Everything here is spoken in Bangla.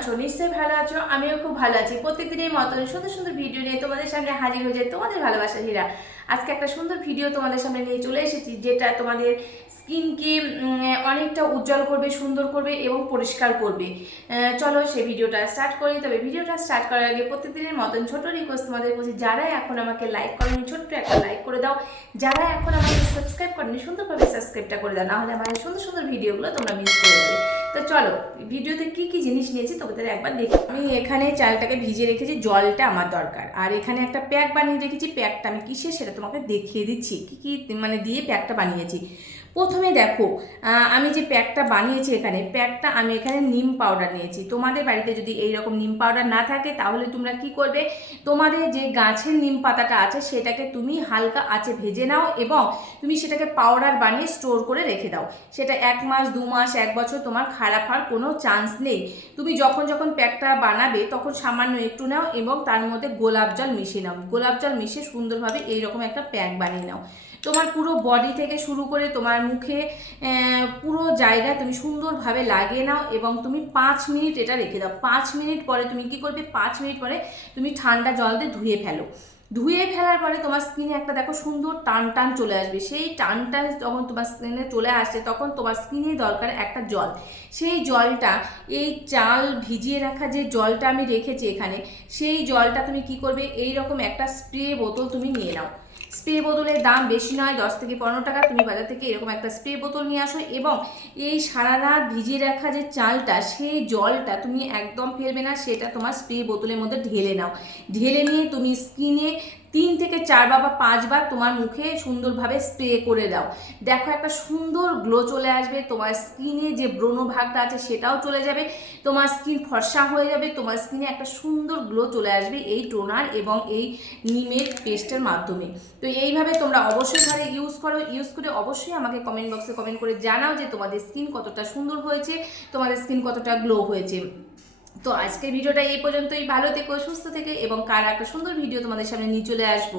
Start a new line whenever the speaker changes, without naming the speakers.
আছো? নিশ্চয়ই ভালো আছো। আমিও খুব ভালো আছি। প্রত্যেকদিনের মতন সুন্দর সুন্দর ভিডিও নিয়ে তোমাদের সামনে হাজির হয়ে যায় তোমাদের ভালোবাসা হীরা। আজকে একটা সুন্দর ভিডিও তোমাদের সামনে নিয়ে চলে এসেছি, যেটা তোমাদের স্কিনকে অনেকটা উজ্জ্বল করবে, সুন্দর করবে এবং পরিষ্কার করবে। চলো সেই ভিডিওটা স্টার্ট করি। তবে ভিডিওটা স্টার্ট করার আগে প্রত্যেকদিনের মতন ছোট রিকোয়েস্ট তোমাদের বলছি যারা এখন আমাকে লাইক করেনি, ছোট্ট একটা লাইক করে দাও। যারা এখন আমাকে সাবস্ক্রাইব করেনি, সুন্দরভাবে সাবস্ক্রাইবটা করে দাও। নাহলে আমার সুন্দর সুন্দর ভিডিওগুলো তোমরা মিস করে যাবে। তো চলো, ভিডিওতে কি কি জিনিস নিয়েছি তোমাদের একবার দেখি আমি এখানে চালটাকে ভিজিয়ে রেখেছি, জলটা আমার দরকার। আর এখানে একটা প্যাক বানিয়ে রেখেছি, প্যাকটা আমি কিসে সেটা তোমাকে দেখিয়ে দিচ্ছি, কি কি মানে দিয়ে প্যাকটা বানিয়েছি। প্রথমে দেখো আমি যে প্যাকটা বানিয়েছি এখানে, প্যাকটা আমি এখানে নিম পাউডার নিয়েছি। তোমাদের বাড়িতে যদি এই রকম নিম পাউডার না থাকে, তাহলে তোমরা কি করবে? তোমাদের যে গাছের নিম পাতাটা আছে, সেটাকে তুমি হালকা আঁচে ভেজে নাও এবং তুমি সেটাকে পাউডার বানিয়ে স্টোর করে রেখে দাও। সেটা এক মাস, দু মাস, এক বছর তোমার খারাপ হওয়ার কোনো চান্স নেই। তুমি যখন যখন প্যাকটা বানাবে, তখন সামান্য একটু নাও এবং তার মধ্যে গোলাপ জল মিশিয়ে নাও। গোলাপ জল মিশিয়ে সুন্দরভাবে এইরকম একটা প্যাক বানিয়ে নাও। তোমার পুরো বডি থেকে শুরু করে তোমার মুখে পুরো জায়গায় তুমি সুন্দরভাবে লাগিয়ে নাও এবং তুমি পাঁচ মিনিট এটা রেখে দাও। পাঁচ মিনিট পরে তুমি কি করবে? পাঁচ মিনিট পরে তুমি ঠান্ডা জল দিয়ে ধুয়ে ফেলো। ধুয়ে ফেলার পরে তোমার স্কিনে একটা দেখো সুন্দর টান টান চলে আসবে। সেই টান টান যখন তোমার স্কিনে চলে আসছে তখন তোমার স্কিনে দরকার একটা জল। সেই জলটা, এই চাল ভিজিয়ে রাখা যে জলটা আমি রেখেছি এখানে, সেই জলটা তুমি কি করবে? এই রকম একটা স্প্রে বোতল তুমি নিয়ে নাও। স্প্রে বোতলের দাম বেশি নয়, দশ থেকে পনেরো টাকা। তুমি বাজার থেকে এরকম একটা স্প্রে বোতল নিয়ে আসো এবং এই সারা রাত ভিজিয়ে রাখা যে চালটা, সেই জলটা তুমি একদম ফেলবে না, সেটা তোমার স্প্রে বোতলের মধ্যে ঢেলে নাও। ঢেলে নিয়ে তুমি স্কিনে তিন থেকে চারবার বা পাঁচবার তোমার মুখে সুন্দরভাবে স্প্রে করে দাও। দেখো একটা সুন্দর গ্লো চলে আসবে, তোমার স্কিনে যে ব্রণ ভাগটা আছে সেটাও চলে যাবে, তোমার স্কিন ফর্সা হয়ে যাবে, তোমার স্কিনে একটা সুন্দর গ্লো চলে আসবে এই টোনার এবং এই নিমের পেস্টের মাধ্যমে। তো এইভাবে তোমরা অবশ্যই ঘরে ইউজ করো ইউজ করে অবশ্যই আমাকে কমেন্ট বক্সে কমেন্ট করে জানাও যে তোমাদের স্কিন কতটা সুন্দর হয়েছে, তোমাদের স্কিন কতটা গ্লো হয়েছে। তো আজকের ভিডিওটা এই পর্যন্তই। ভালো থেকো, সুস্থ থেকে এবং কার একটা সুন্দর ভিডিও তোমাদের সামনে নিয়ে চলে আসব।